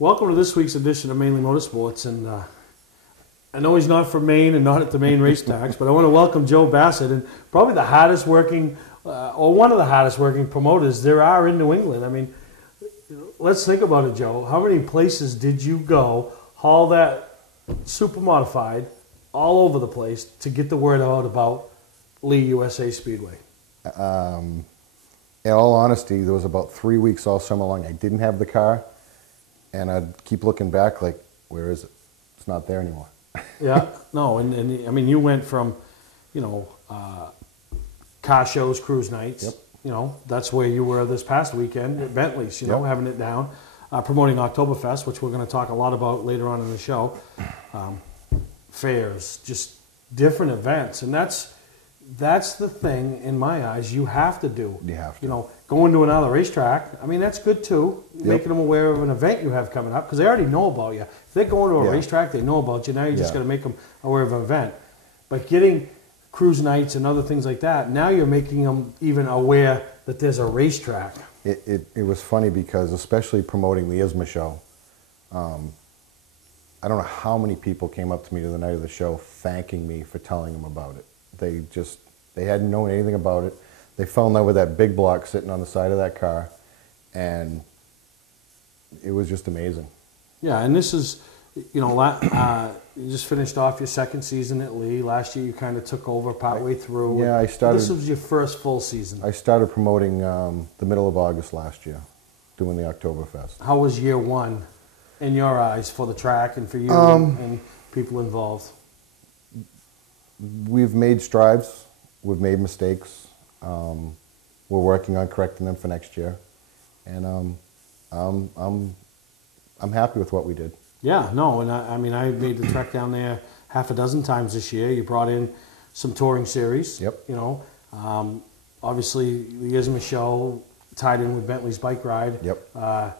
Welcome to this week's edition of Mainly Motorsports, and I know he's not from Maine and not at the Maine racetracks, but I want to welcome Joe Bassett, and probably the hardest working, or one of the hardest working promoters there are in New England. I mean, let's think about it, Joe. How many places did you go, haul that super modified all over the place to get the word out about Lee USA Speedway? In all honesty, there was about 3 weeks all summer long I didn't have the car, and I'd keep looking back like, where is it? It's not there anymore. Yeah, no, and I mean, you went from, car shows, cruise nights. Yep. That's where you were this past weekend at Bentley's, having it down, promoting Oktoberfest, which we're going to talk a lot about later on in the show. Fairs, just different events, and that's the thing in my eyes you have to do. You have to. Going to another racetrack, I mean, that's good too. Yep. Making them aware of an event you have coming up, because they already know about you. If they're going to a racetrack, they know about you. Now you just got to make them aware of an event. But getting cruise nights and other things like that, now you're making them even aware that there's a racetrack. It was funny because, especially promoting the ISMA show, I don't know how many people came up to me the night of the show thanking me for telling them about it. They hadn't known anything about it. They fell in love with that big block sitting on the side of that car, and it was just amazing. Yeah, and this is, you just finished off your second season at Lee. Last year you kind of took over partway through. Yeah, I started. This was your first full season. I started promoting the middle of August last year, doing the Oktoberfest. How was year one in your eyes for the track and for you and people involved? We've made strides. We've made mistakes. We're working on correcting them for next year, and I'm happy with what we did. Yeah, no, and I mean, I made the trek down there half a dozen times this year. You brought in some touring series. Yep. Obviously the ISMA show tied in with Bentley's bike ride. Yep.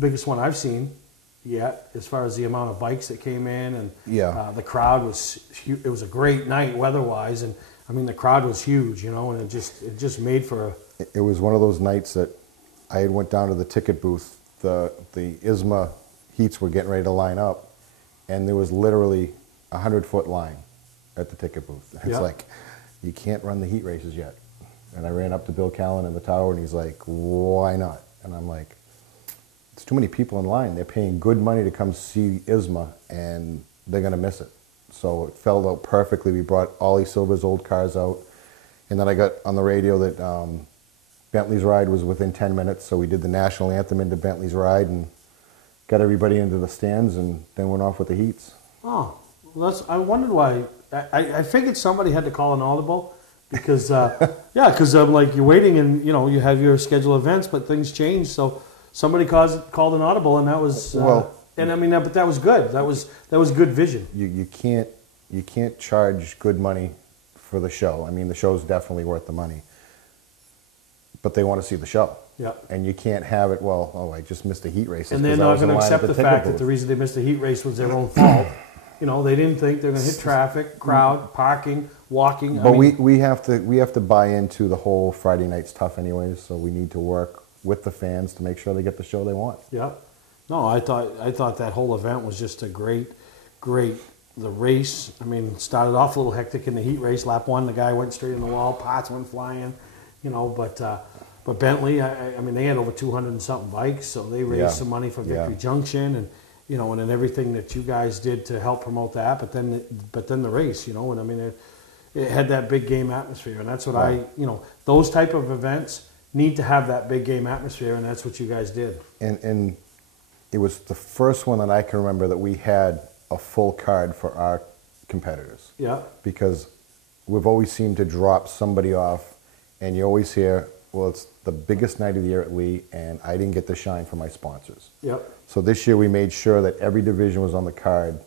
Biggest one I've seen yet as far as the amount of bikes that came in, and the crowd was huge. It was a great night weather-wise, and I mean the crowd was huge, and it just made for a... It was one of those nights that I had went down to the ticket booth. The ISMA heats were getting ready to line up, and there was literally a 100-foot line at the ticket booth. It's like, you can't run the heat races yet. And I ran up to Bill Callen in the tower, and he's like, why not? And I'm like, it's too many people in line. They're paying good money to come see ISMA, and they're going to miss it. So it fell out perfectly. We brought Ollie Silver's old cars out, and then I got on the radio that Bentley's ride was within 10 minutes, so we did the national anthem into Bentley's ride and got everybody into the stands, and then went off with the heats. Oh, well, I wondered why. I figured somebody had to call an audible, because because like you're waiting, and you have your scheduled events, but things change, so somebody called an audible, and that was and I mean, but that was good. That was good vision. You can't charge good money for the show. I mean, the show's definitely worth the money, but they want to see the show. Yeah. And you can't have it, I just missed a heat race. And they're not going to accept the fact that the reason they missed a heat race was their own fault. They didn't think they were going to hit traffic, crowd, parking, walking. But we have to buy into the whole Friday night's tough anyways, so we need to work with the fans to make sure they get the show they want. Yeah. No, I thought that whole event was just a great. The race, I mean, started off a little hectic in the heat race. Lap one, the guy went straight in the wall, parts went flying, but Bentley, I mean, they had over 200 and something bikes, so they raised some money for Victory Junction, and and then everything that you guys did to help promote that. But then the race, and I mean, it had that big game atmosphere, and that's what those type of events need to have that big game atmosphere, and that's what you guys did. And it was the first one that I can remember that we had a full card for our competitors. Yeah. Because we've always seemed to drop somebody off, and you always hear, well, it's the biggest night of the year at Lee, and I didn't get to shine for my sponsors. Yep. So this year we made sure that every division was on the card,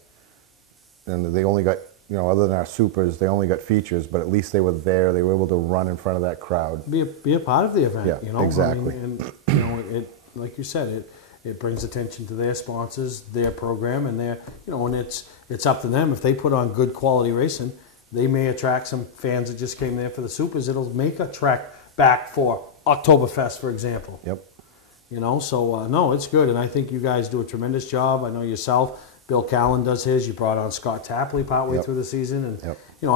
and they only got, other than our supers, they only got features, but at least they were there. They were able to run in front of that crowd. Be a part of the event. Yeah, exactly. I mean, and it like you said, it brings attention to their sponsors, their program, and and it's up to them. If they put on good quality racing, they may attract some fans that just came there for the supers. It'll make a trek back for Oktoberfest, for example. Yep. You know, so no, it's good, and I think you guys do a tremendous job. I know yourself, Bill Callen does his. You brought on Scott Tapley partway Yep. through the season, and Yep. you know,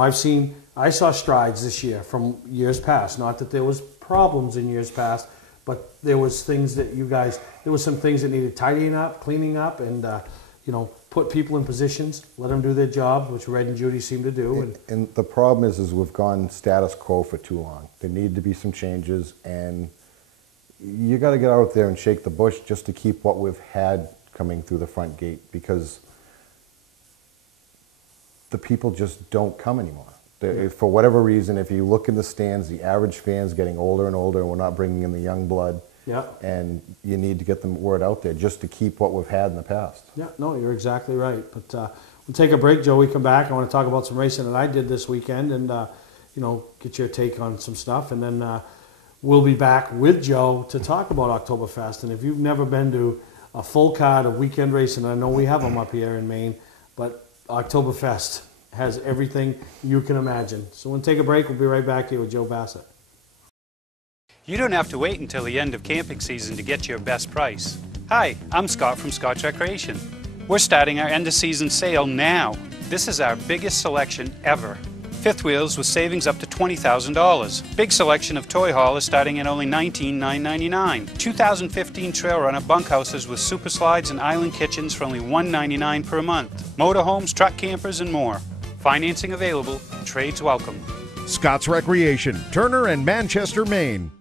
I saw strides this year from years past. Not that there was problems in years past, but there was things that there was some things that needed tidying up, cleaning up, and you know, put people in positions, let them do their job, which Red and Judy seem to do. And the problem is we've gone status quo for too long. There need to be some changes, and you got to get out there and shake the bush just to keep what we've had coming through the front gate, because the people just don't come anymore. For whatever reason, if you look in the stands, the average fan's getting older and older, and we're not bringing in the young blood. Yeah. And you need to get the word out there just to keep what we've had in the past. Yeah, no, you're exactly right. But we'll take a break, Joe. We come back. I want to talk about some racing that I did this weekend, and you know, get your take on some stuff, and then we'll be back with Joe to talk about Oktoberfest. And if you've never been to a full card of weekend racing, I know we have them up here in Maine, but Oktoberfest has everything you can imagine. So we'll take a break. We'll be right back here with Joe Bassett. You don't have to wait until the end of camping season to get your best price. Hi, I'm Scott from Scott's Recreation. We're starting our end of season sale now. This is our biggest selection ever. Fifth wheels with savings up to $20,000. Big selection of toy haulers starting at only $19,999. 2015 Trail Runner bunkhouses with super slides and island kitchens for only $199 per month. Motorhomes, truck campers, and more. Financing available. Trades welcome. Scott's Recreation, Turner and Manchester, Maine.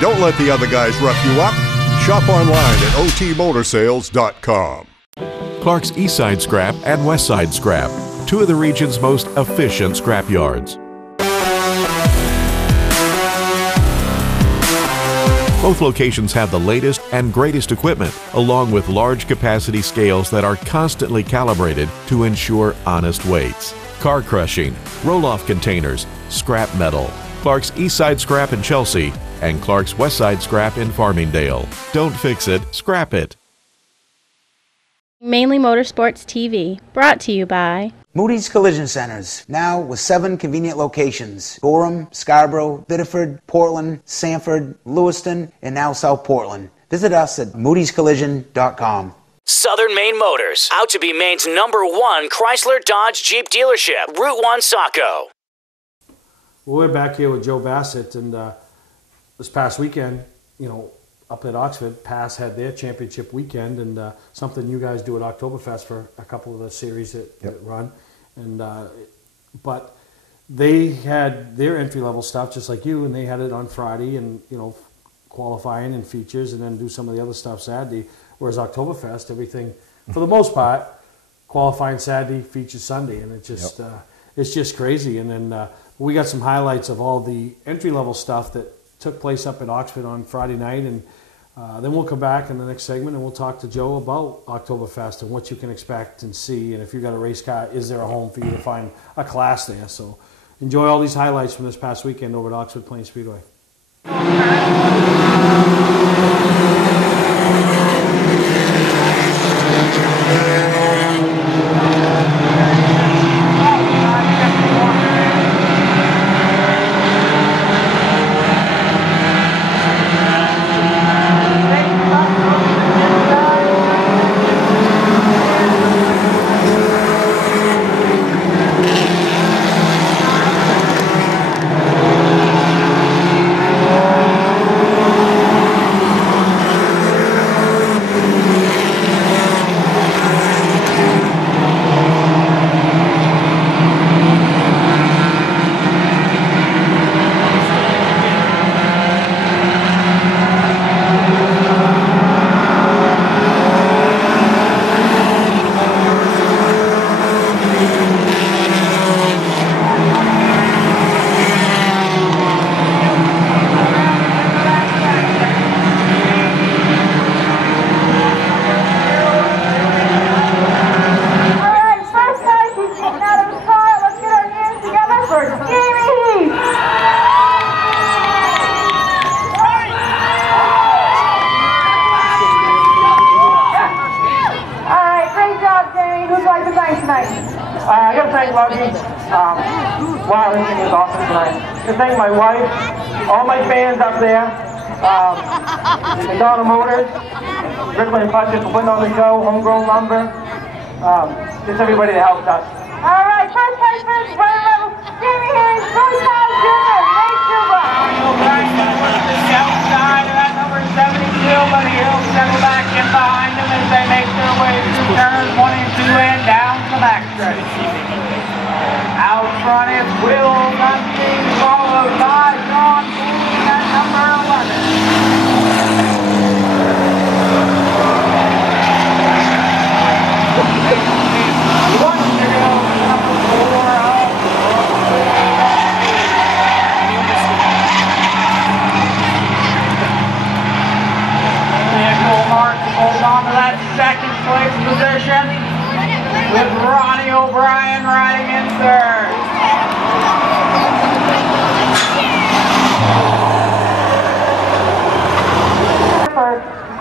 Don't let the other guys rough you up. Shop online at otmotorsales.com. Clark's Eastside Scrap and Westside Scrap, two of the region's most efficient scrap yards. Both locations have the latest and greatest equipment, along with large capacity scales that are constantly calibrated to ensure honest weights. Car crushing, roll-off containers, scrap metal. Clark's Eastside Scrap in Chelsea and Clark's Westside Scrap in Farmingdale. Don't fix it, scrap it. Mainly Motorsports TV, brought to you by Moody's Collision Centers, now with 7 convenient locations: Gorham, Scarborough, Biddeford, Portland, Sanford, Lewiston, and now South Portland. Visit us at moodyscollision.com. Southern Maine Motors, out to be Maine's #1 Chrysler Dodge Jeep dealership, Route 1 Saco. We're back here with Joe Bassett, and this past weekend, you know, up at Oxford, Pass had their championship weekend, and something you guys do at Oktoberfest for a couple of the series that run. And but they had their entry-level stuff just like you, and they had it on Friday, and you know, qualifying and features, and then do some of the other stuff Saturday. Whereas Oktoberfest, everything for the most part, qualifying Saturday, features Sunday, and it just it's just crazy. And then we got some highlights of all the entry-level stuff that took place up at Oxford on Friday night, and then we'll come back in the next segment and we'll talk to Joe about Oktoberfest and what you can expect and see, and if you've got a race car, is there a home for you to find a class there? So enjoy all these highlights from this past weekend over at Oxford Plains Speedway. Wow, this thing was awesome tonight. To thank my wife, all my fans up there, Madonna Motors, Ripley and Putchett for putting on the show, Homegrown Lumber, just everybody that helped us. All right, first place finish, running level, Jamie Hayes, Joey Town Jr., Nate Juba. The outside of that number 72, but he'll settle back in behind him as they make their way through turns 1 and 2 and down the backstretch. Out front is Will Gunstein, followed by John King at number 11. One to go, number 4 out. Nickel Mark hold on to that second place position with Ronnie O'Brien riding in third.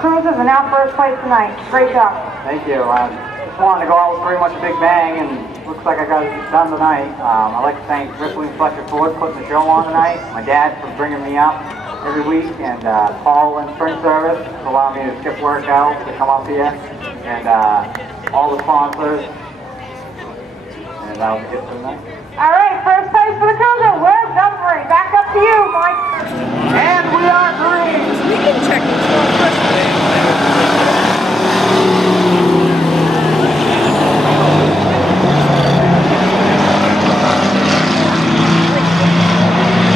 Cruisers are now first place tonight. Great job. Thank you. Just wanted to go out with pretty much a big bang, and looks like I got it done tonight. I'd like to thank Ripley and Fletcher Ford for putting the show on tonight, my dad for bringing me up every week, and Paul and Spring Service for allowing me to skip work out to come up here, and all the sponsors, and that'll be it for tonight. All right, first place for the cruiser, Will Guthrie. Back up to you, Mike. And we are green. We can check this one.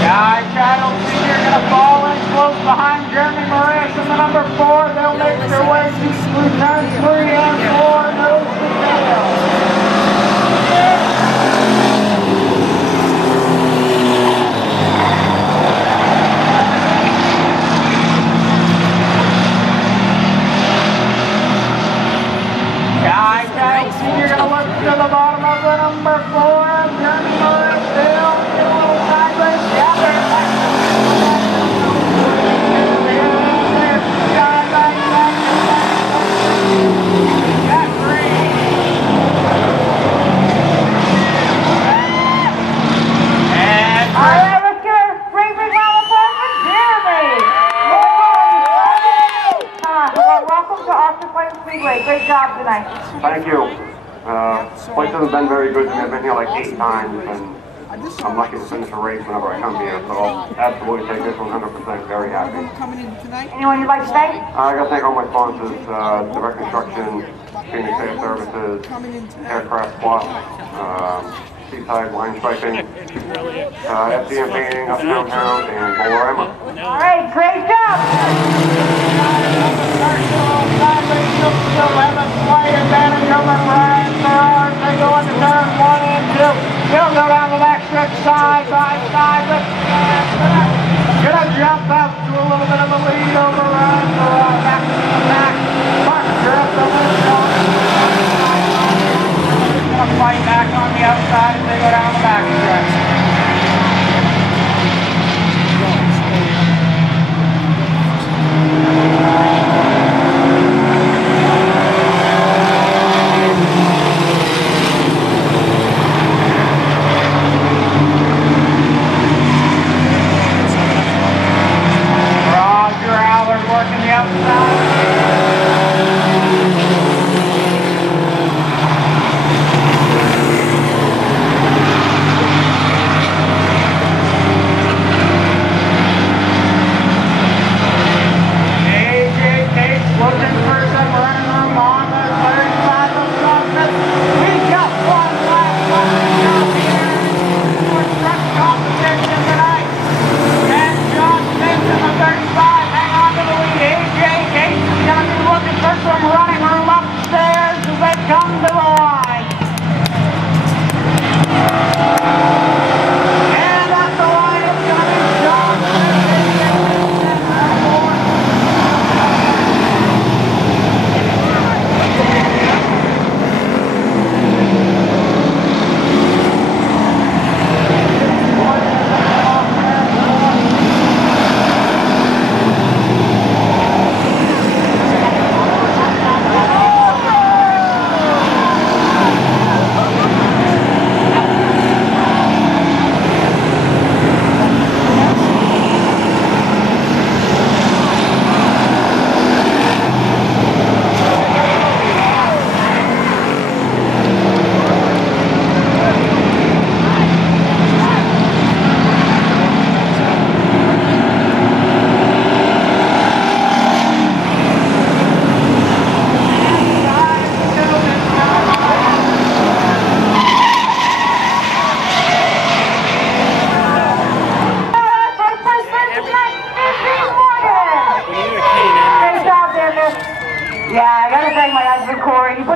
Guy Shadow Sr. going to fall in close behind Jeremy Moraes in the number 4. They'll make their way through turns 3 and 4. No details. Guy Shadow Sr. going to look to the bottom of the number 4. Jeremy Moraes still get a little sideways. Yeah, they're back. All right, let's get a big round of applause for Jeremy. Welcome to Austin Plains Speedway. Great job tonight. Thank you. Place hasn't been very good to me. I've been here like 8 times, and I'm lucky to finish a race whenever I come here, so I'll absolutely take this 100%. Very happy. Anyone you'd like to thank? I got to thank all my sponsors, Direct Construction, Phoenix Air Services, Aircraft Plus, Seaside Line Striping, FDM Painting, Uptown Town, and Bolorama. All right, great job. They go into turn 1 and 2. He'll go down the backstretch side by side. Gonna jump out to a little bit of a lead over back to the back. Mark, you're up the gonna fight back on the outside as they go down the backstretch.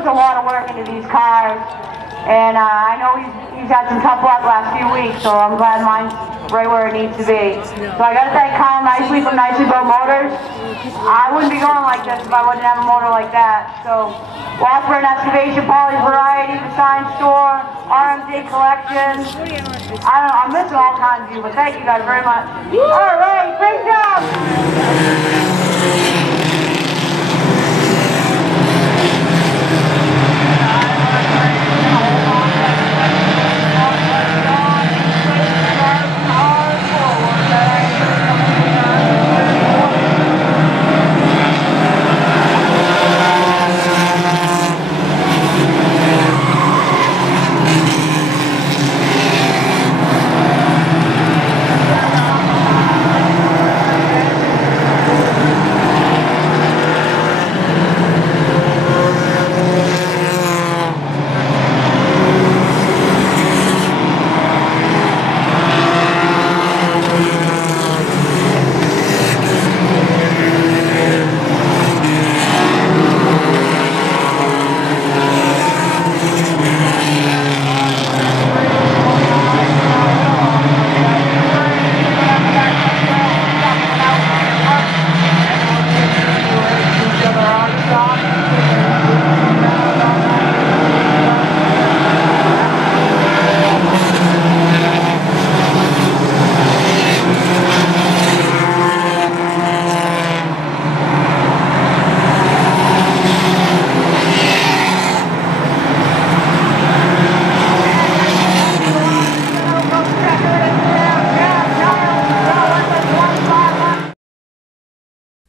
puts a lot of work into these cars, and I know he's had some tough luck last few weeks, so I'm glad mine's right where it needs to be. So I got to thank Kyle Nicely from Nicely Built Motors. I wouldn't be going like this if I wouldn't have a motor like that. So Washburn Excavation, Polly's Variety, the Sign Store, RMD Collection. I don't know, I'm missing all kinds of you, but thank you guys very much. All right, great job.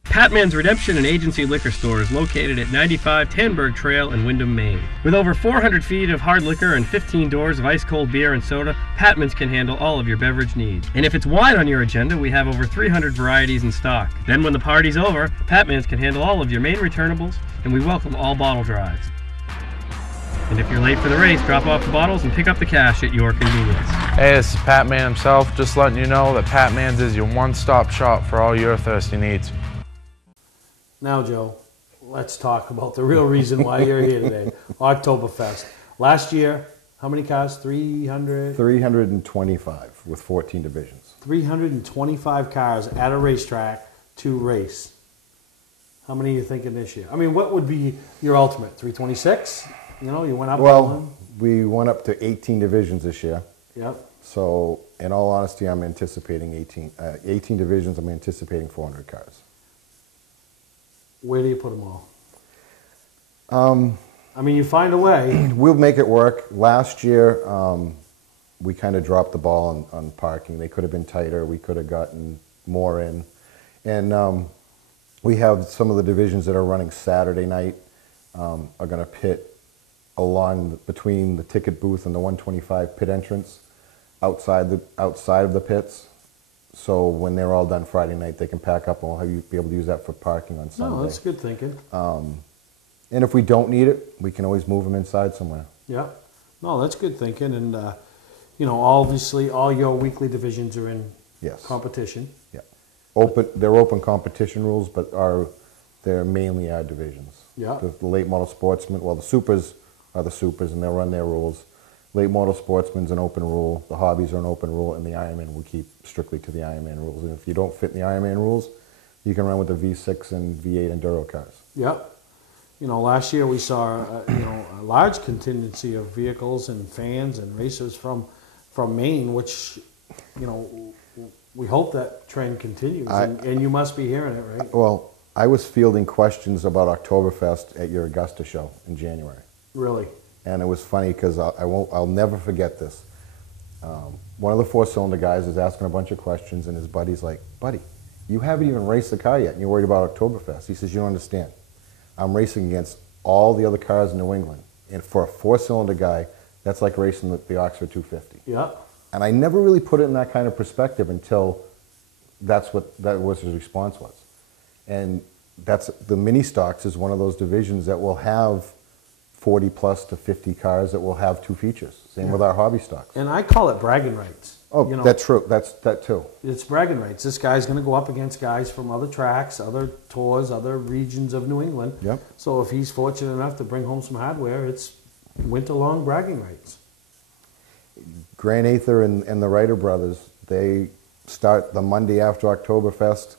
Patman's Redemption and Agency Liquor Store is located at 95 Tanberg Trail in Windham, Maine. With over 400 feet of hard liquor and 15 doors of ice-cold beer and soda, Patman's can handle all of your beverage needs. And if it's wine on your agenda, we have over 300 varieties in stock. Then when the party's over, Patman's can handle all of your Maine returnables, and we welcome all bottle drives. And if you're late for the race, drop off the bottles and pick up the cash at your convenience. Hey, this is Patman himself, just letting you know that Patman's is your one-stop shop for all your thirsty needs. Now, Joe, let's talk about the real reason why you're here today, Oktoberfest. Last year, how many cars? 300? 325 with 14 divisions. 325 cars at a racetrack to race. How many are you thinking this year? I mean, what would be your ultimate? 326? You know, you went up. Well, we went up to 18 divisions this year. Yep. So, in all honesty, I'm anticipating 18 divisions. I'm anticipating 400 cars. Where do you put them all? I mean, you find a way. We'll make it work. Last year, we kind of dropped the ball on parking. They could have been tighter. We could have gotten more in. And we have some of the divisions that are running Saturday night are going to pit along between the ticket booth and the 125 pit entrance outside of the pits. So when they're all done Friday night, they can pack up and we'll have you be able to use that for parking on Sunday. No, that's good thinking. And if we don't need it, we can always move them inside somewhere. Yeah. No, that's good thinking. And, you know, obviously all your weekly divisions are in competition. Yeah. They're open competition rules, but they're mainly our divisions. Yeah. The late model sportsmen, well, the supers are the supers and they'll run their rules. Late model sportsman's an open rule, the hobbies are an open rule, and the Ironman will keep strictly to the Ironman rules. And if you don't fit in the Ironman rules, you can run with the V6 and V8 Enduro cars. Yep. You know, last year we saw a large contingency of vehicles and fans and racers from Maine, which, you know, we hope that trend continues. And you must be hearing it, right? Well, I was fielding questions about Oktoberfest at your Augusta show in January. Really? And it was funny because I'll never forget this. One of the four-cylinder guys is asking a bunch of questions, and his buddy's like, "Buddy, you haven't even raced the car yet, and you're worried about Oktoberfest." He says, "You don't understand. I'm racing against all the other cars in New England, and for a four-cylinder guy, that's like racing the Oxford 250." Yeah. And I never really put it in that kind of perspective until that was his response was. And that's the mini stocks is one of those divisions that will have 40 plus to 50 cars that will have 2 features. Same with our hobby stocks. And I call it bragging rights. Oh, you know, that's true. That's that too. It's bragging rights. This guy's going to go up against guys from other tracks, other tours, other regions of New England. Yep. So if he's fortunate enough to bring home some hardware, it's winter-long bragging rights. Grant Ather and the Writer brothers, they start the Monday after Oktoberfest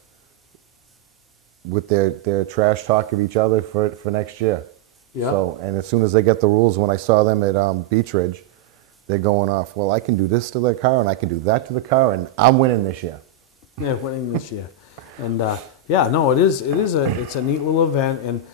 with their trash talk of each other for next year. Yeah. So, and as soon as they get the rules, when I saw them at Beach Ridge, they're going off, well, I can do this to the car and I can do that to the car and I'm winning this year. Yeah, winning this year. And yeah, no, it's a neat little event. And,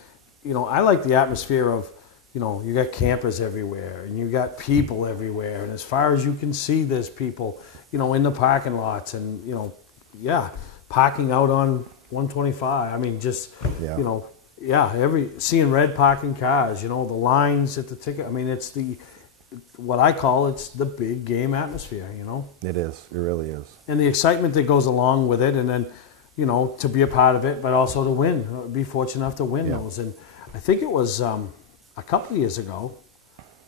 you know, I like the atmosphere of, you know, you got campers everywhere and you got people everywhere. And as far as you can see, there's people, you know, in the parking lots and, you know, yeah, parking out on 125. I mean, just, Yeah. you know, yeah, seeing red parking cars, you know, the lines at the ticket. I mean, it's what I call it's the big game atmosphere, you know. It is. It really is. And the excitement that goes along with it, and then, you know, to be a part of it, but also to win, be fortunate enough to win those. And I think it was a couple of years ago,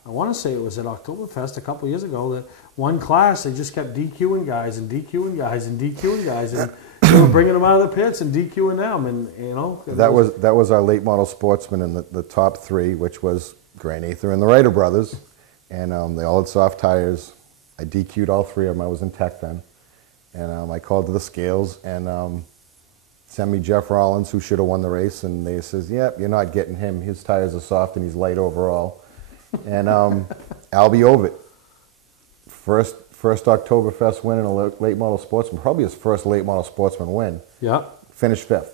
I want to say it was at Oktoberfest a couple of years ago, that one class, they just kept DQing guys and DQing guys and DQing guys, and they were bringing them out of the pits and DQing them, and, you know. That was our late model sportsman in the top 3, which was Grant Ather and the Writer brothers. And they all had soft tires. I DQ'd all 3 of them. I was in tech then. And I called to the scales and sent me Jeff Rollins, who should have won the race. And they says, yep, you're not getting him. His tires are soft and he's light overall. And Albie Ovitt, first Oktoberfest win in a late model sportsman, probably his first late model sportsman win. Yeah. Finished 5th.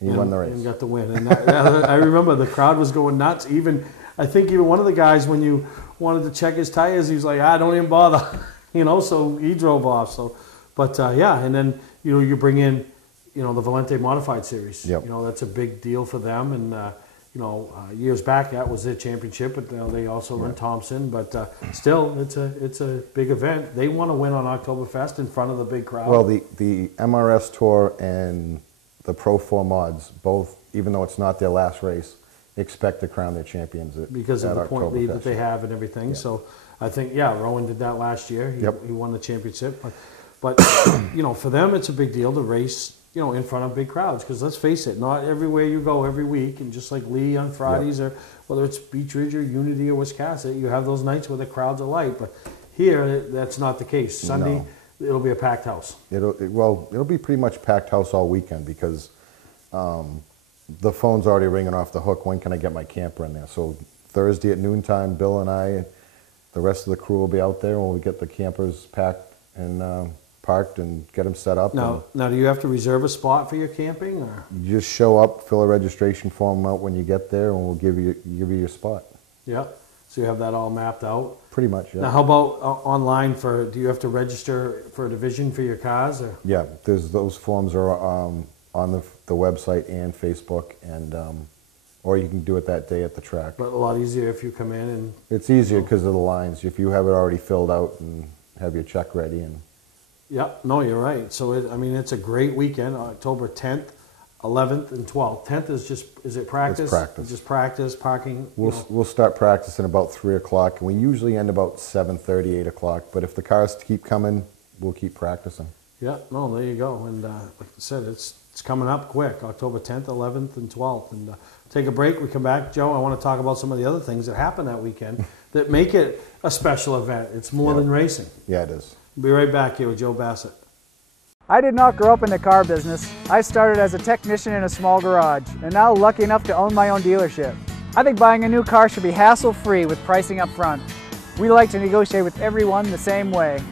He won the race. And got the win. And I remember the crowd was going nuts. I think even one of the guys, when you wanted to check his tires, he was like, don't even bother. You know, so he drove off. So, but yeah, and then, you know, you bring in, you know, the Valente Modified Series. Yep. You know, that's a big deal for them. And, you know, years back, that was their championship, but they also run Thompson. But still, it's a big event. They want to win on Oktoberfest in front of the big crowd. Well, the MRS Tour and the Pro 4 mods, both, even though it's not their last race, expect to crown their champions because of the point lead that they have and everything. Yeah. So I think, Rowan did that last year. He won the championship. But you know, for them, it's a big deal to race, you know, in front of big crowds. Because let's face it, not everywhere you go every week, and just like Lee on Fridays, or whether it's Beach Ridge or Unity or Wiscasset, you have those nights where the crowds are light. But here, that's not the case. Sunday, it'll be a packed house. It'll be pretty much packed house all weekend because the phone's already ringing off the hook. When can I get my camper in there? So Thursday at noontime, Bill and I and the rest of the crew will be out there when we get the campers packed and parked and get them set up. Now, do you have to reserve a spot for your camping? Or? You just show up, fill a registration form out when you get there, and we'll give you your spot. Yeah. So you have that all mapped out? Pretty much, yeah. Now, how about online do you have to register for a division for your cars? Or? Yeah, those forms are on the website and Facebook, and or you can do it that day at the track. But a lot easier if you come in and... It's easier because of the lines. If you have it already filled out and have your check ready. And yeah, no, you're right. So, it's a great weekend, October 10th, 11th, and 12th. 10th is it practice? It's practice. Just practice, parking? We'll start practicing about 3 o'clock, and we usually end about 7:30, 8 o'clock. But if the cars keep coming, we'll keep practicing. Yeah, no, there you go. And like I said, it's coming up quick, October 10th, 11th, and 12th. And take a break. We come back. Joe, I want to talk about some of the other things that happen that weekend that make it a special event. It's more than racing. Yeah, it is. We'll be right back here with Joe Bassett. I did not grow up in the car business. I started as a technician in a small garage, and now lucky enough to own my own dealership. I think buying a new car should be hassle-free with pricing up front. We like to negotiate with everyone the same way.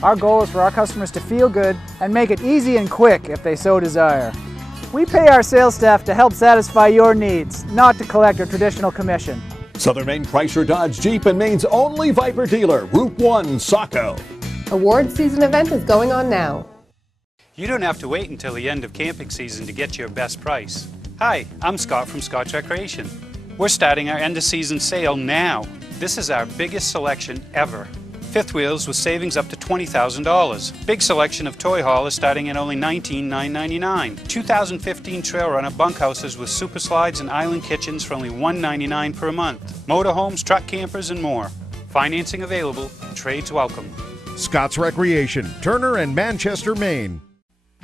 Our goal is for our customers to feel good and make it easy and quick if they so desire. We pay our sales staff to help satisfy your needs, not to collect a traditional commission. Southern Maine Chrysler Dodge Jeep and Maine's only Viper dealer, Route 1, Saco. Award season event is going on now. You don't have to wait until the end of camping season to get your best price. Hi, I'm Scott from Scotch Recreation. We're starting our end of season sale now. This is our biggest selection ever. Fifth wheels with savings up to $20,000. Big selection of toy haulers starting at only $19,999. 2015 Trail Runner bunkhouses with super slides and island kitchens for only $199 per month. Motorhomes, truck campers, and more. Financing available. Trades welcome. Scott's Recreation, Turner and Manchester, Maine.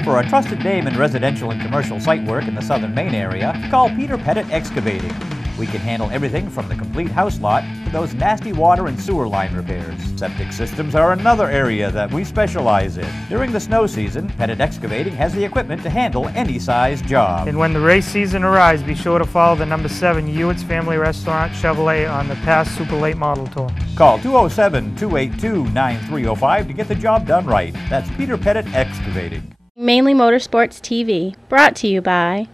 For a trusted name in residential and commercial site work in the southern Maine area, call Peter Pettit Excavating. We can handle everything from the complete house lot to those nasty water and sewer line repairs. Septic systems are another area that we specialize in. During the snow season, Pettit Excavating has the equipment to handle any size job. And when the race season arrives, be sure to follow the number 7 Hewitt's Family Restaurant Chevrolet on the past Super Late Model Tour. Call 207-282-9305 to get the job done right. That's Peter Pettit Excavating. Mainly Motorsports TV, brought to you by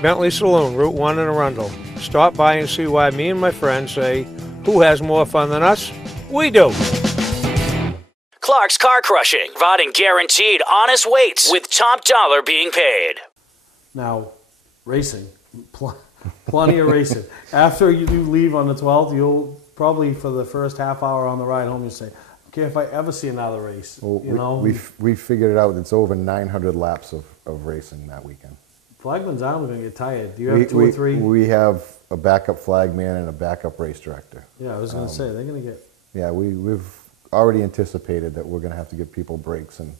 Bentley Saloon, Route 1 in Arundel. Stop by and see why me and my friends say, who has more fun than us? We do. Clark's Car Crushing, providing guaranteed honest weights with top dollar being paid. Now, racing, plenty of racing. After you leave on the 12th, you'll probably for the first half hour on the ride home, you'll say, okay, if I ever see another race, Well, you know. we figured it out. It's over 900 laps of racing that weekend. Flagman's arms going to get tired. Do you have two or three? We have a backup flagman and a backup race director. Yeah, I was going to say, they're going to get... Yeah, we've already anticipated that we're going to have to give people breaks and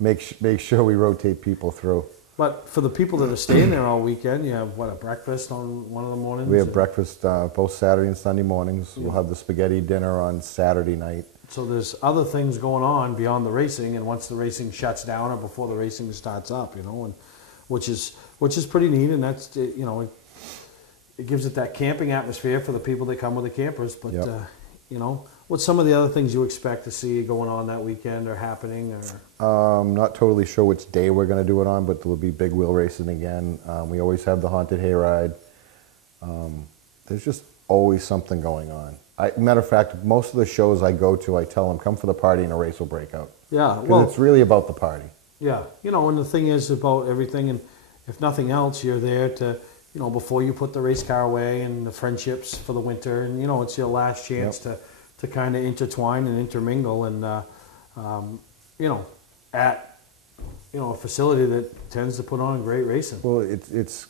make sure we rotate people through. But for the people that are staying there all weekend, you have, what, a breakfast on one of the mornings? We have breakfast both Saturday and Sunday mornings. Yeah. We'll have the spaghetti dinner on Saturday night. So there's other things going on beyond the racing, and once the racing shuts down or before the racing starts up, you know, and which is pretty neat, and that's, you know, it gives it that camping atmosphere for the people that come with the campers. But you know, what's some of the other things you expect to see going on that weekend or happening? Or Not totally sure which day we're going to do it on, but there'll be big wheel racing again. We always have the haunted hayride. There's just always something going on. Matter of fact, most of the shows I go to, I tell them, come for the party and a race will break out. Yeah, well, it's really about the party. Yeah, you know, and the thing is about everything, and if nothing else, you're there to, you know, before you put the race car away and the friendships for the winter, and, you know, it's your last chance to kind of intertwine and intermingle, and, you know, at, you know, a facility that tends to put on great racing. Well, it's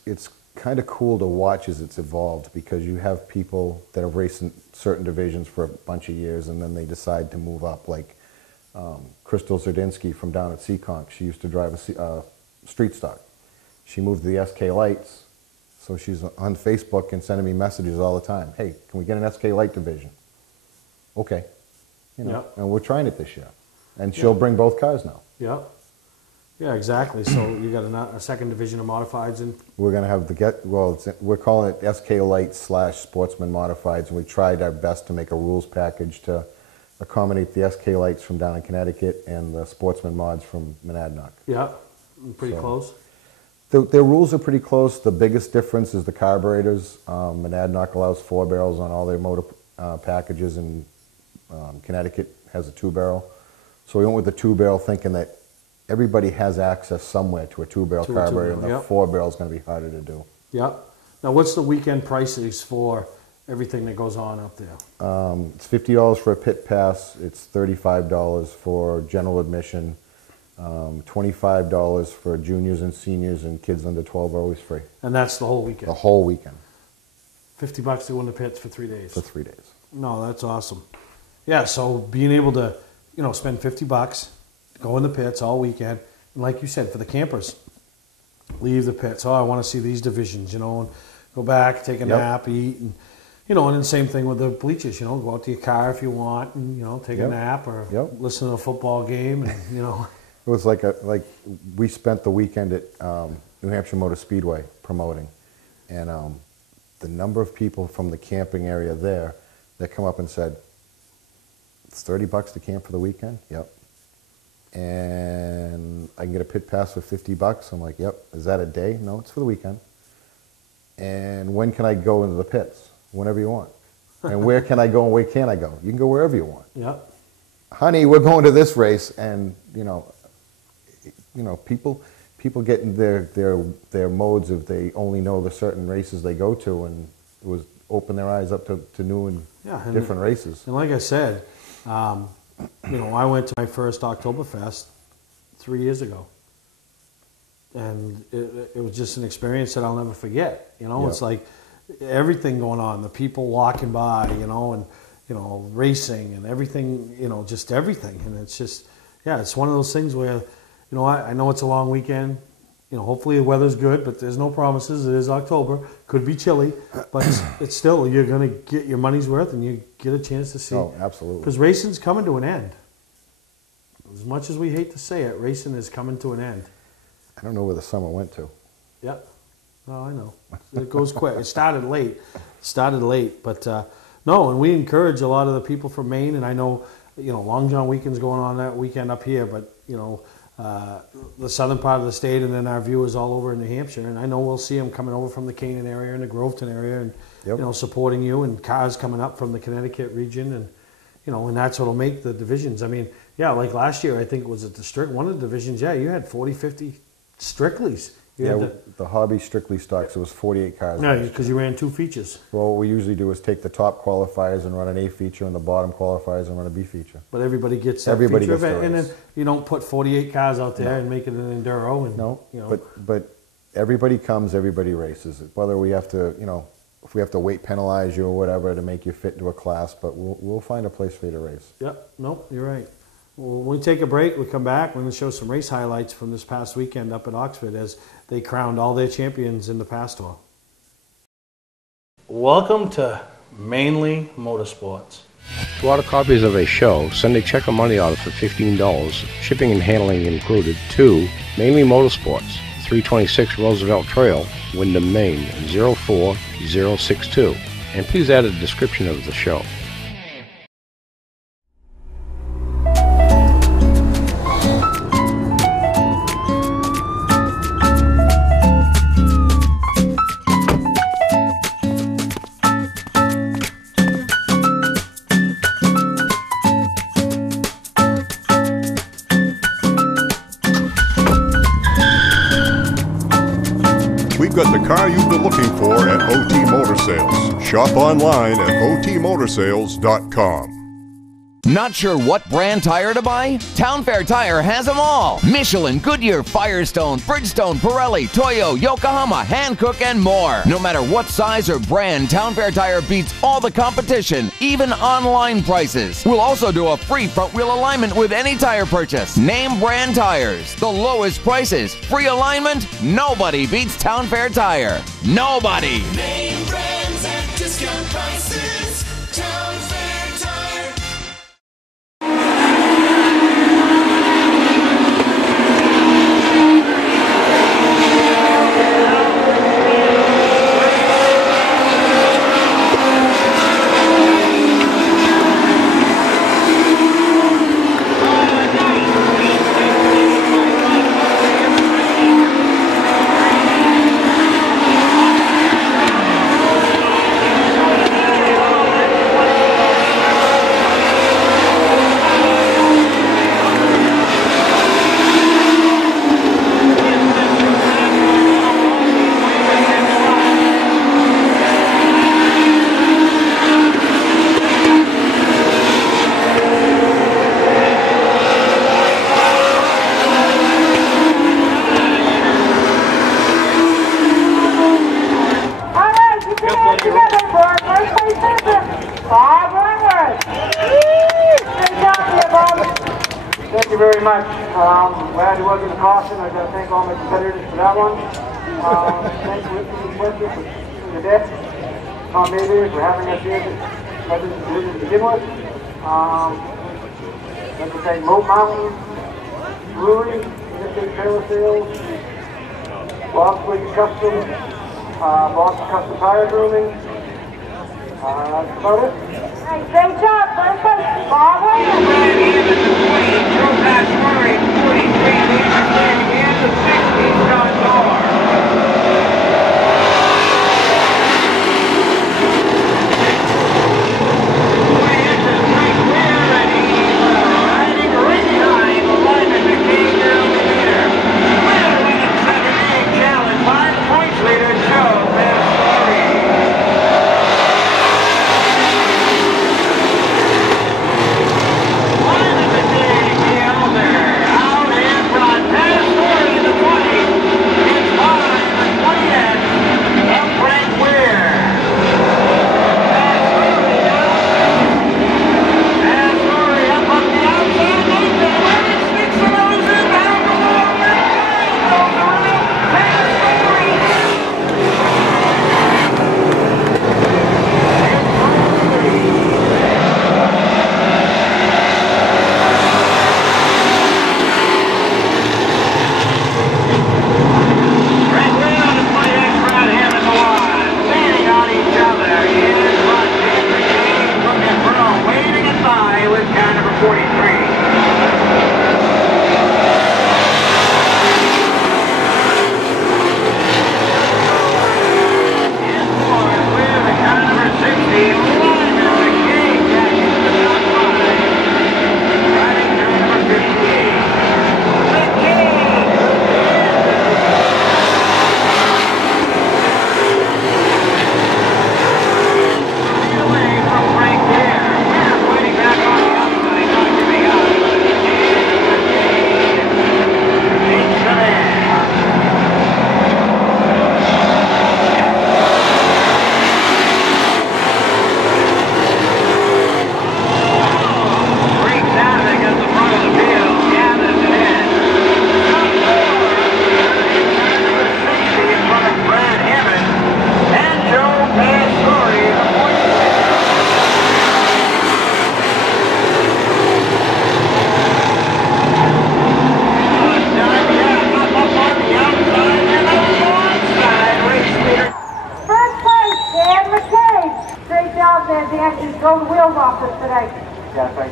kind of cool to watch as it's evolved, because you have people that have raced in certain divisions for a bunch of years, and then they decide to move up, like Crystal Zerdinsky from down at Seekonk. She used to drive a street stock. She moved to the SK Lights, so she's on Facebook and sending me messages all the time. Hey, can we get an SK Light division? Okay. You know, and we're trying it this year. And she'll bring both cars now. Yeah. Yeah, exactly. So you got a second division of modifieds, and we're going to have we're calling it SK Light / Sportsman Modifieds, and we tried our best to make a rules package to accommodate the SK Lights from down in Connecticut and the Sportsman Mods from Monadnock. Yeah, pretty close. Their rules are pretty close. The biggest difference is the carburetors. Monadnock allows 4 barrels on all their motor packages, and Connecticut has a 2-barrel. So we went with the 2-barrel, thinking that everybody has access somewhere to a 2-barrel carburetor, and the 4-barrel is going to be harder to do. Yeah. Now, what's the weekend prices for everything that goes on up there? It's $50 for a pit pass. It's $35 for general admission. $25 for juniors and seniors, and kids under 12 are always free. And that's the whole weekend? The whole weekend. $50 to go in the pits for 3 days? For 3 days. No, that's awesome. Yeah, so being able to, you know, spend $50, go in the pits all weekend, and like you said, for the campers, leave the pits. Oh, I want to see these divisions, you know, and go back, take a nap, eat, and, you know, and then same thing with the bleachers, you know, go out to your car if you want, and, you know, take a nap or listen to a football game, and, you know. It was like we spent the weekend at New Hampshire Motor Speedway promoting, and the number of people from the camping area there that come up and said, it's $30 to camp for the weekend? Yep. And I can get a pit pass for $50? I'm like, yep. Is that a day? No, it's for the weekend. And when can I go into the pits? Whenever you want. And where can I go and where can't I go? You can go wherever you want. Yep. Honey, we're going to this race, and you know, people get in their modes if they only know the certain races they go to, and open their eyes up to new and and different races. And like I said, I went to my first Oktoberfest 3 years ago. And it was just an experience that I'll never forget. It's like everything going on, the people walking by, and racing and everything, just everything. And it's just, it's one of those things where, I know it's a long weekend. Hopefully the weather's good, but there's no promises. It is October. Could be chilly, but it's still, you're going to get your money's worth and you get a chance to see. Oh, absolutely. Because racing's coming to an end. As much as we hate to say it, racing is coming to an end. I don't know where the summer went to. Yep. Oh, I know. It goes quick. It started late. But no, and we encourage a lot of the people from Maine, and I know, Long John weekend's going on that weekend up here, but, the southern part of the state, and then our viewers all over in New Hampshire, and I know we'll see them coming over from the Canaan area and the Groveton area, and supporting you, and cars coming up from the Connecticut region, and and that's what'll make the divisions. I mean, like last year, I think it was at the one of the divisions. Yeah, you had 40, 50 Strictly's. The hobby Strictly stocks, it was 48 cars. No, because you ran 2 features. Well, what we usually do is take the top qualifiers and run an A feature, and the bottom qualifiers and run a B feature. But everybody gets that feature event, and then you don't put 48 cars out there and make it an enduro. And, but everybody comes, everybody races. Whether we have to, if we have to weight penalize you or whatever to make you fit into a class, but we'll find a place for you to race. Yep. Nope. You're right. Well, when we take a break, we come back. We're going to show some race highlights from this past weekend up at Oxford as they crowned all their champions in the past tour. Welcome to Mainely Motorsports. To order copies of a show, send a check or money order for $15, shipping and handling included, to Mainely Motorsports, 326 Roosevelt Trail, Windham, Maine, 04062. And please add a description of the show. We've got the car you've been looking for at OT Motor Sales. Shop online at otmotorsales.com. Not sure what brand tire to buy? Town Fair Tire has them all. Michelin, Goodyear, Firestone, Bridgestone, Pirelli, Toyo, Yokohama, Hankook, and more. No matter what size or brand, Town Fair Tire beats all the competition, even online prices. We'll also do a free front wheel alignment with any tire purchase. Name brand tires, the lowest prices, free alignment. Nobody beats Town Fair Tire. Nobody. Name brands at discount prices. Town Fair Tire. Thank you very much. Glad you wasn't a caution. I got to thank all my competitors for that one. Thank you for your dad, Tom Baby, for having us here to begin with. I'd like to thank Moat Mountain Brewery, Interstate Trailer Sales, Boston Custom Tire Grooming. That's about it. Great job, first Bob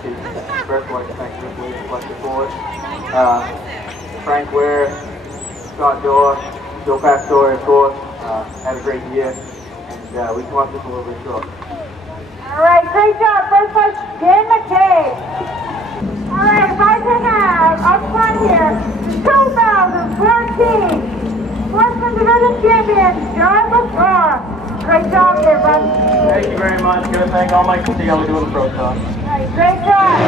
Chief. First, I'd like to thank Ripley and Fletcher Ford. Frank Ware, Scott Dorr, Joe Pastore, of course, had a great year, and we come up just a little bit short. All right, great job. First place, Dan McKay. All right, rising out up front here, 2014 Western Division champion, John LaFleur. Great job here, bud. Thank you very much. Good. Thank all my team doing the pro stuff. All right, great job.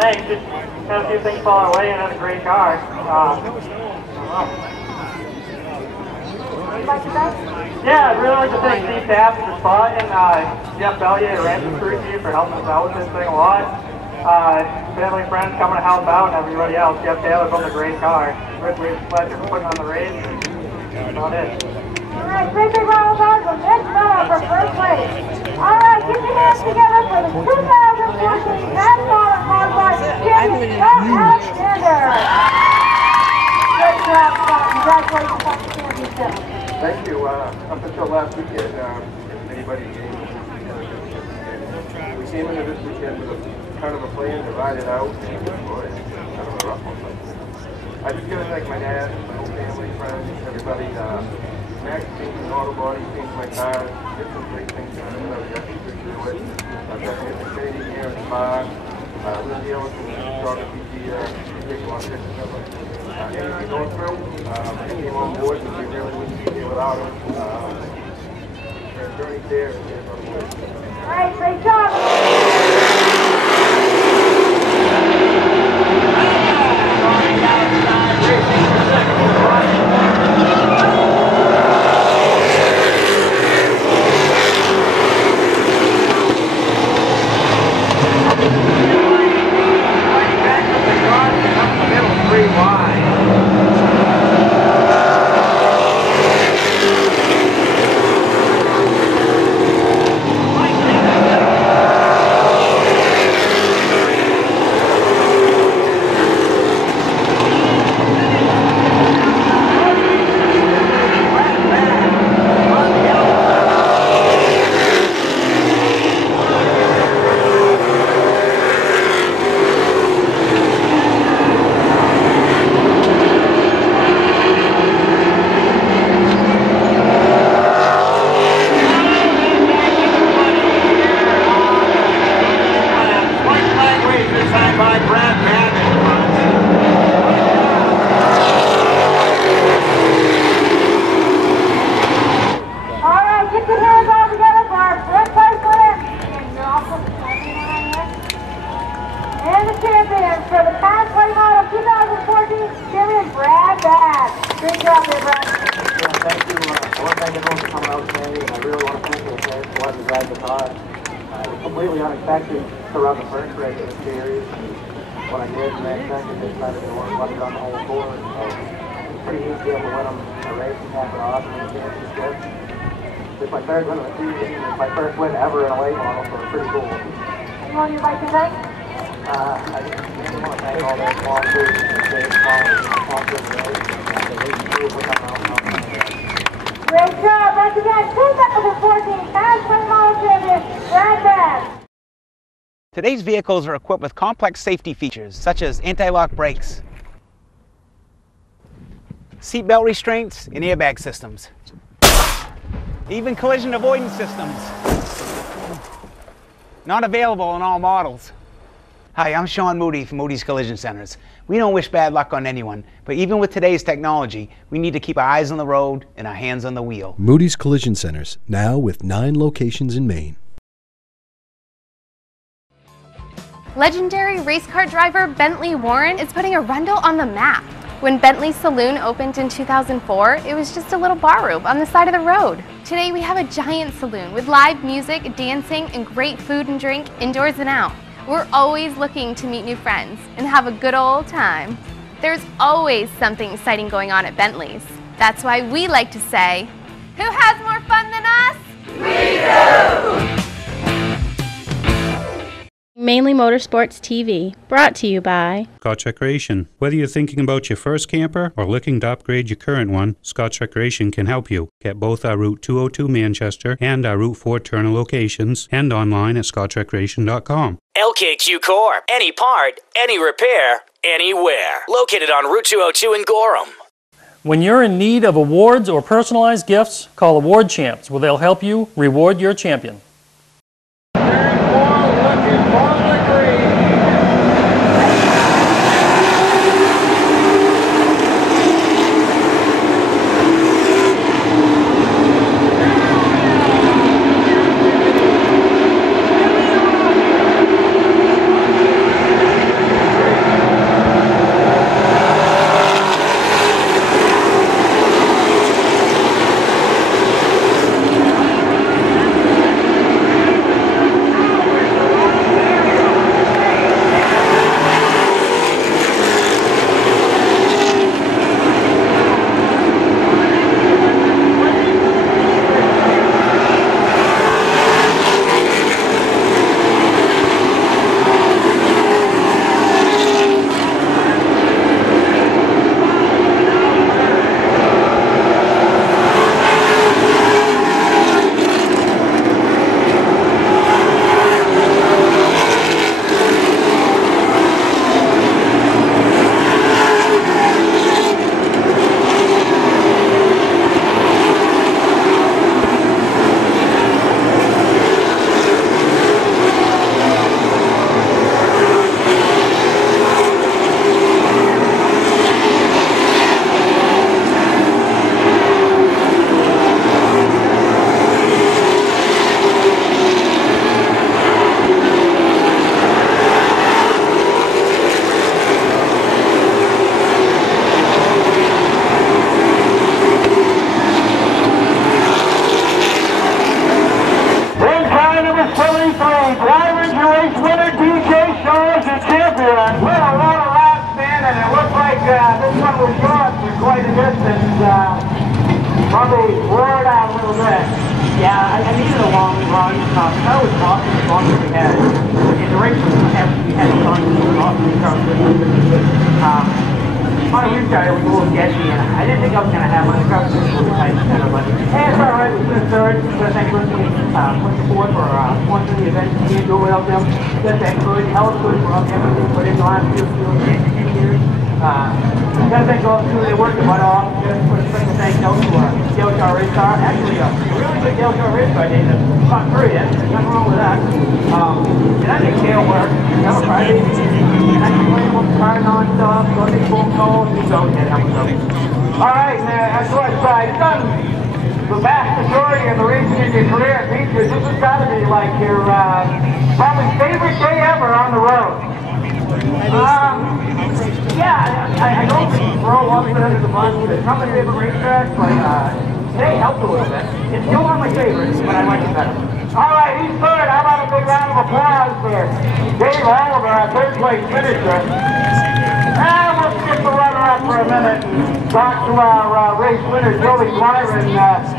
Thanks. Just had a few things fall our way and had a great car. Yeah, I'd really like to thank Steve Taft for the spot and Jeff Bellier, the Ransom Crew Chief, for helping us out with this thing a lot. Family, friends coming to help out, and everybody else. Jeff Taylor built a great car. Ripley and Fletcher for putting on the race. That's about it. All right, big round of applause for Nick Miller for first place. All right, get your hands together for the 2014 NASCAR Qualified champion, Scott Alexander. Great job, Scott. Congratulations on the championship. Thank you. Up until last weekend, anybody we came into this weekend with a kind of a plan to ride it out, and boy, it's kind of a rough one. I just gotta thank my dad, my whole family, friends, everybody. Max changing auto body, changed my car, did some great things. I don't know, you have to do it. I've got to training here at the bar. Lindsay Ellison, photography here, take a lot of pictures of them. Anything going through, I came on board, but we really wouldn't be here without him. Their journey there is on board. All right, great job. completely unexpected to run the first race of the series. When I did, the next second, they decided to let it on the whole course. So it's pretty neat to be able to win them a race and cap it off in the championship. It's my third win of the season. It's my first win ever in a late model, so it's pretty cool. Anyone you'd like to thank? I just want to thank all the sponsors and state sponsors of the race. Great job. Once again, 2014 Fast Model Champion, Brad Bass. Today's vehicles are equipped with complex safety features such as anti-lock brakes, seatbelt restraints, and airbag systems. Even collision avoidance systems. Not available in all models. Hi, I'm Sean Moody from Moody's Collision Centers. We don't wish bad luck on anyone, but even with today's technology, we need to keep our eyes on the road and our hands on the wheel. Moody's Collision Centers, now with 9 locations in Maine. Legendary race car driver Bentley Warren is putting Arundel on the map. When Bentley's Saloon opened in 2004, it was just a little bar room on the side of the road. Today we have a giant saloon with live music, dancing, and great food and drink indoors and out. We're always looking to meet new friends and have a good old time. There's always something exciting going on at Bentley's. That's why we like to say, who has more fun than us? We do! Mainly Motorsports TV, brought to you by Scotch Recreation. Whether you're thinking about your first camper or looking to upgrade your current one, Scotch Recreation can help you. Get both our Route 202 Manchester and our Route 4 Turner locations and online at scotchrecreation.com. LKQ Core. Any part, any repair, anywhere. Located on Route 202 in Gorham. When you're in need of awards or personalized gifts, call Award Champs, where they'll help you reward your champion. Probably wore it out a little bit. Yeah, I needed a long run. That was awesome as long as we had. In the race, we had fun. It was awesome. On a restart, it was a little sketchy, and I didn't think I was going to have my truck really tight center, but hey, it's all right. We finished third. But thank you for pushing forward for sponsoring the event. You can't do it without them. Just that good, hell of good for everything put in the last few years. Gotta thank all the crew, they worked their butt off. Gotta put a special thanks out to Dale Car Race Car. Actually, a really good Dale Car Race Car day. Top 3, nothing wrong with that. And I think Dale worked. That was Friday. And I can play him on the car non-stop, so I think phone calls, he's out there helping them. Alright, man, that's what you've done the vast majority of the racing in your career at Beachers. This has got to be like your probably favorite day ever on the road. Yeah, I don't throw up under the bus with a company favorite racetrack, but today helped a little bit. It's still not my favorite, but I like it better. All right, he's third. How about a big round of applause for Dave Oliver, our third place finisher. And we'll skip the runner-up for a minute and talk to our race winner, Joey Dwyron.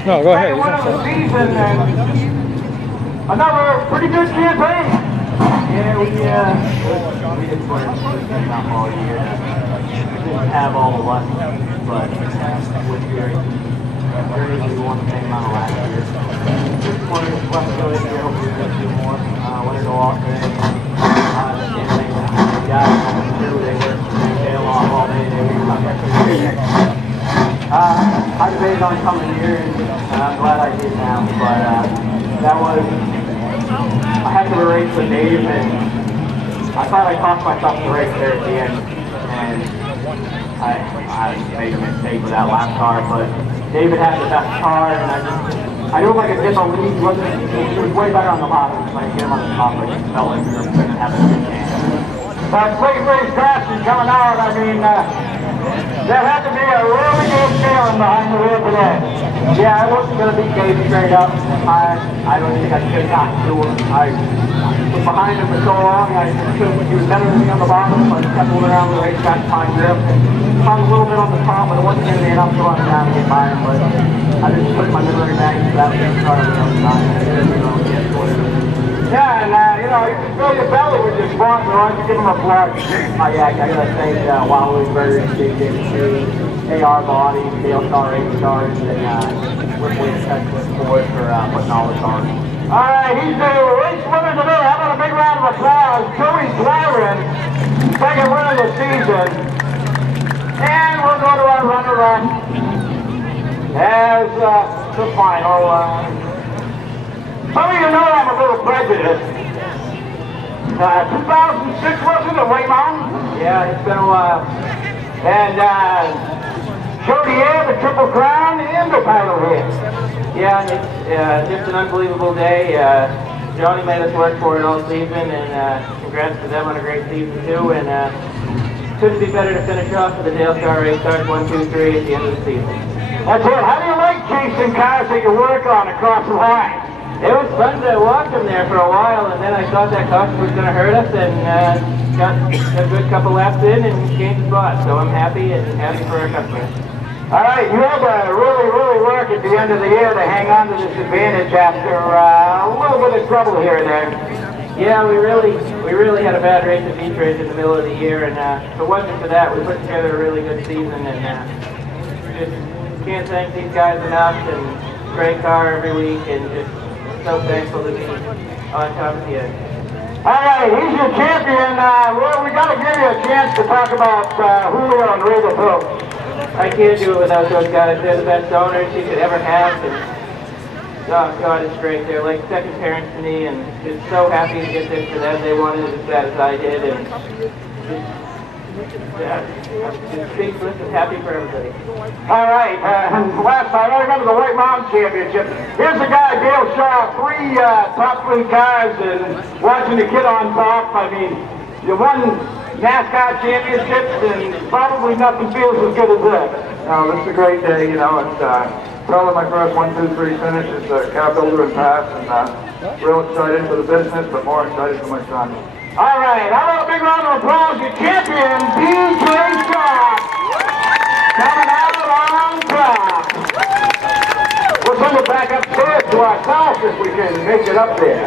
No, go ahead. Second win of the season and another pretty good campaign. Yeah, we didn't put enough all year. Didn't have all the luck, but with Gary, we won the same amount of last year. This one is left to go this year. Hopefully we're going to do more. Winner go off today. The guys coming through, they worked their tail off all day. They were not I debated on coming here, and I'm glad I did now. But that was a heck of a race with Dave, and I thought I cost myself the race there at the end, and I made a mistake with that last car, but David had the best car, and I knew if I could get the lead, he was way better on the bottom. If I could get him on the top, I just felt like we were going to have a good chance. But late race crashes coming out, I mean, there had to be a really good feeling behind the wheel today. Yeah, I wasn't going to beat Dave straight up. I don't think I could have gotten to him. I was behind him for so long, he was better than me on the bottom, so I just kept moving around the racetrack to find grip. Hung a little bit on the top, but it wasn't going to be enough to run it down and get by him, but I just put my memory back into that car on the other side. Yeah, and you can fill your belly with your sponsor. Why don't you give him a plug? Yeah, I gotta thank Wildwood Burgers, AR Body, Dale Star Race Cars, and we're with Texas Ford for putting all this on. All right, he's the race winner today. How about a big round of applause? Joey Dwyron, second win of the season. And we'll go to our runner-up as the final. Some of you know I'm a little prejudiced. 2006 wasn't it, White Mountain? Yeah, it's been a while. And Jodier, the Triple Crown, and the title here. Yeah, it's just an unbelievable day. Johnny made us work for it all season, and congrats to them on a great season too. And couldn't be better to finish off with the Dale Star Race Cars 1, 2, 3 at the end of the season. That's it. How do you like chasing cars that you work on across the line? It was fun to watch them there for a while, and then I thought that caution was going to hurt us, and got a good couple laps in and changed spots. So I'm happy and happy for our customers. All right, you had to really work at the end of the year to hang on to this advantage after a little bit of trouble here and there. Yeah, we really had a bad race at Beach Race in the middle of the year, and if it wasn't for that, we put together a really good season, and just can't thank these guys enough, and great car every week, and just so thankful to be on top of the end. All right, he's your champion. Well, we got to give you a chance to talk about Julio and Rita Pope. I can't do it without those guys. They're the best owners you could ever have, and oh God, it's great. They're like second parents to me, and just so happy to get this for them. They wanted it as bad as I did, and just speechless and happy for everybody. All right, last night I remember the White Mountain Championship. Here's the guy, Dale Shaw, 3 top 3 cars, and watching the kid on top. I mean, you won NASCAR championships, and probably nothing feels as good as this. No, this is a great day. It's probably my first 1, 2, 3 finish as a car builder and pass, and real excited for the business, but more excited for my son. All right, how about a big round of applause? Your champion, DJ Shaw, coming out on top. We'll send it back upstairs to ourselves if we can make it up there.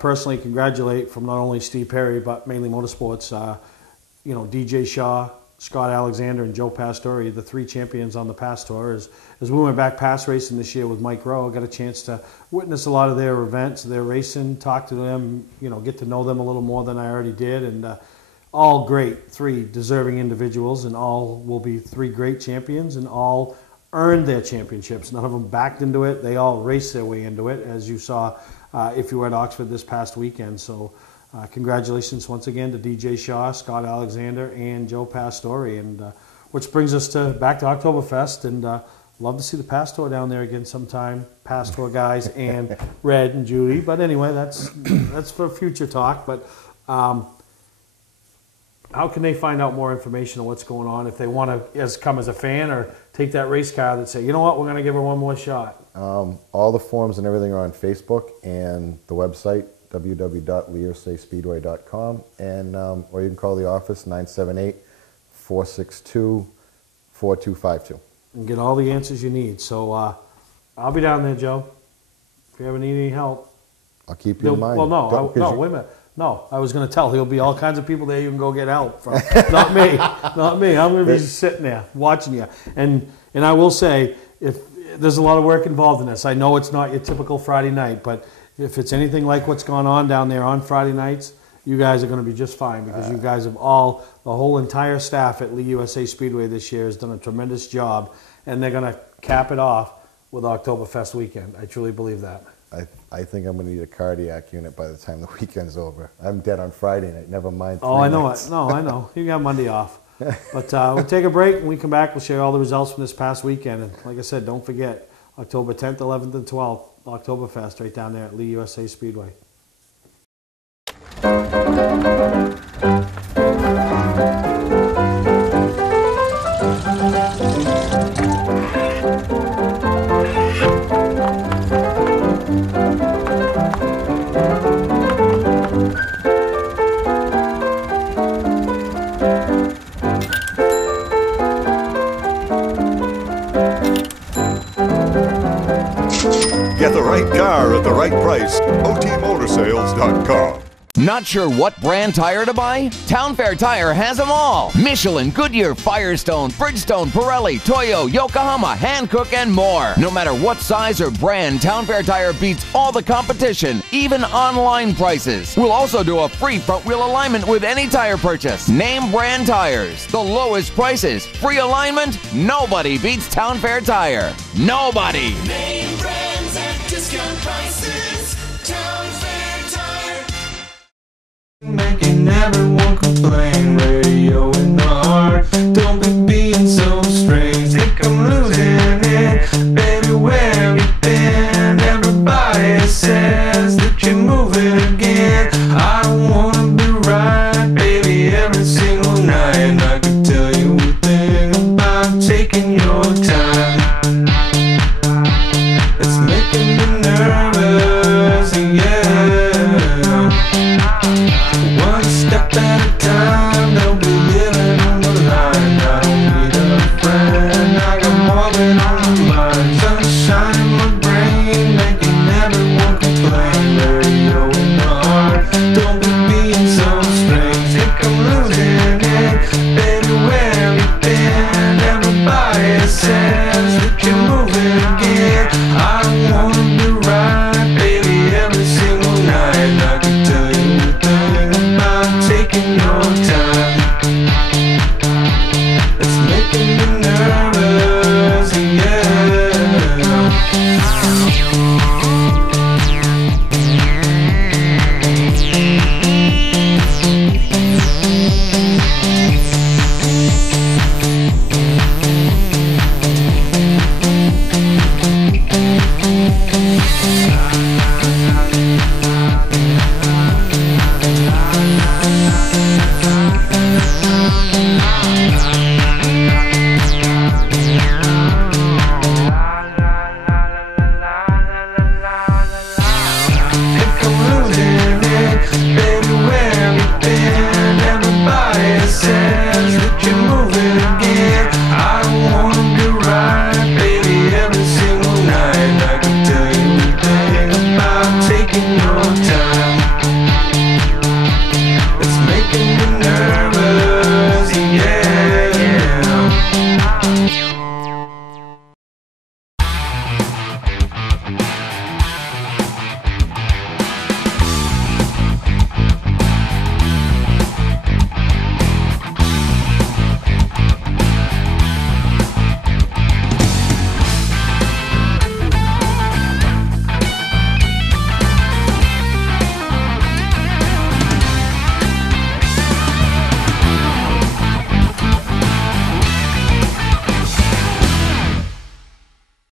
personally congratulate from not only Steve Perry but Mainely Motorsports, you know, DJ Shaw, Scott Alexander, and Joe Pastore, the 3 champions on the Pass Tour. As we went back pass racing this year with Mike Rowe, I got a chance to witness a lot of their events, their racing, talk to them, you know, get to know them a little more than I already did, and all great, 3 deserving individuals, and all will be 3 great champions, and all earned their championships. None of them backed into it. They all raced their way into it, as you saw if you were at Oxford this past weekend. So congratulations once again to DJ Shaw, Scott Alexander, and Joe Pastore. And which brings us back to Oktoberfest, and love to see the Pass Tour down there again sometime. Pass Tour guys and Red and Judy. But anyway, that's for future talk. But how can they find out more information on what's going on if they want to come as a fan or take that race car that say, you know what, we're going to give her one more shot? All the forms and everything are on Facebook and the website, www.leersaspeedway.com, and or you can call the office, 978-462-4252. And get all the answers you need. So I'll be down there, Joe. If you ever need any help. I'll keep you in mind. Well, no, wait a minute. No, I was going to tell. There'll be all kinds of people there you can go get help from. Not me. Not me. I'm going to be just sitting there watching you. And I will say, if there's a lot of work involved in this. I know it's not your typical Friday night, but if it's anything like what's gone on down there on Friday nights, you guys are going to be just fine, because you guys have the whole entire staff at Lee USA Speedway this year has done a tremendous job, and they're going to cap it off with Oktoberfest weekend. I truly believe that. I think I'm going to need a cardiac unit by the time the weekend's over. I'm dead on Friday night, never mind. Oh, I know it. No, I know. You got Monday off. But we'll take a break. When we come back, we'll share all the results from this past weekend. And like I said, don't forget, October 10th, 11th, and 12th, Oktoberfest right down there at Lee USA Speedway. Get the right car at the right price. OTMotorsales.com. Not sure what brand tire to buy? Town Fair Tire has them all. Michelin, Goodyear, Firestone, Bridgestone, Pirelli, Toyo, Yokohama, Hankook, and more. No matter what size or brand, Town Fair Tire beats all the competition, even online prices. We'll also do a free front wheel alignment with any tire purchase. Name brand tires, the lowest prices, free alignment. Nobody beats Town Fair Tire. Nobody. Name brands at discount prices. Town Fair Tire. Making everyone complain.